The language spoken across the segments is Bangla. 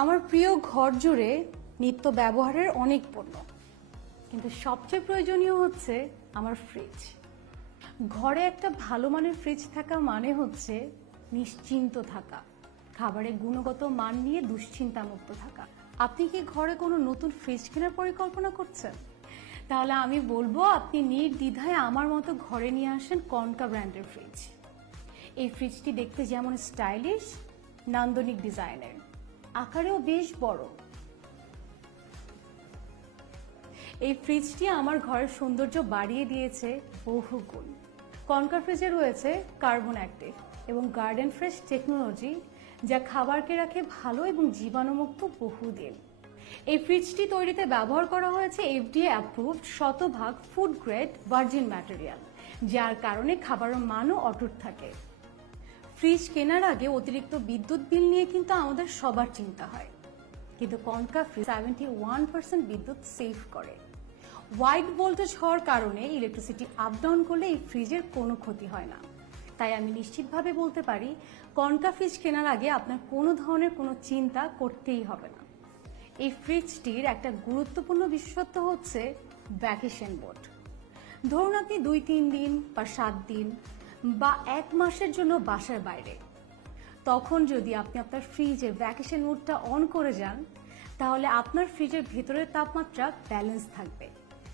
আমার প্রিয় ঘর জুড়ে নিত্য ব্যবহারের অনেক পণ্য, কিন্তু সবচেয়ে প্রয়োজনীয় হচ্ছে আমার ফ্রিজ। ঘরে একটা ভালো মানের ফ্রিজ থাকা মানে হচ্ছে নিশ্চিন্ত থাকা, খাবারের গুণগত মান নিয়ে দুশ্চিন্তামুক্ত থাকা। আপনি কি ঘরে কোনো নতুন ফ্রিজ কেনার পরিকল্পনা করছেন? তাহলে আমি বলবো আপনি নির্দ্বিধায় আমার মতো ঘরে নিয়ে আসেন কনকা ব্র্যান্ডের ফ্রিজ। এই ফ্রিজটি দেখতে যেমন স্টাইলিশ, নান্দনিক ডিজাইনের, আকারেও বেশ বড়। এই ফ্রিজটি আমার ঘরের সৌন্দর্য বাড়িয়ে দিয়েছে বহুগুণ। কনকা ফ্রিজে রয়েছে কার্বন অ্যাক্টিভ এবং গার্ডেন ফ্রেশ টেকনোলজি, যা খাবারকে রাখে ভালো এবং জীবাণুমুক্ত বহুদিন। এই ফ্রিজটি তৈরিতে ব্যবহার করা হয়েছে FDA অ্যাপ্রুভড শতভাগ ফুড গ্রেড ভার্জিন ম্যাটেরিয়াল, যার কারণে খাবারের মানও অটুট থাকে। ফ্রিজ কেনার আগে অতিরিক্ত বিদ্যুৎ বিল নিয়ে কিন্তু আমাদের সবার চিন্তা হয়, কিন্তু কনকা ফ্রিজ 71% বিদ্যুৎ সেভ করে। ওয়াইড ভোল্টেজ হওয়ার কারণে ইলেকট্রিসিটি আপ ডাউন করলে এই ফ্রিজের কোনো ক্ষতি হয় না। তাই আমি নিশ্চিতভাবে বলতে পারি কনকা ফ্রিজ কেনার আগে আপনার কোনো ধরনের কোনো চিন্তা করতেই হবে না। এই ফ্রিজটির একটা গুরুত্বপূর্ণ বিশেষত্ব হচ্ছে ভ্যাকেশন মোড। ধরুন আপনি 2-3 দিন বা 7 দিন বা 1 মাসের জন্য বাসার বাইরে, তখন যদি আপনি আপনার ফ্রিজের ভ্যাকেশন মোডটা অন করে যান, তাহলে আপনার ফ্রিজের ভেতরের তাপমাত্রা ব্যালেন্স থাকবে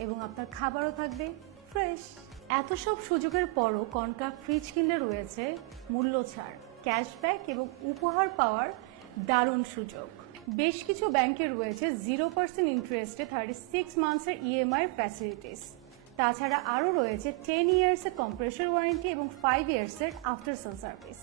এবং আপনার খাবারও থাকবে ফ্রেশ। এত সব সুযোগের পরও কনকা ফ্রিজ কিনলে রয়েছে মূল্য ছাড়, ক্যাশব্যাক এবং উপহার পাওয়ার দারুণ সুযোগ। বেশ কিছু ব্যাংকে রয়েছে 0% ইন্টারেস্টে 36 মান্থসের EMI ফ্যাসিলিটিস। তাছাড়া আরও রয়েছে 10 ইয়ার্সের কম্প্রেসর ওয়ারেন্টি এবং 5 ইয়ার্সের আফটার সেল সার্ভিস।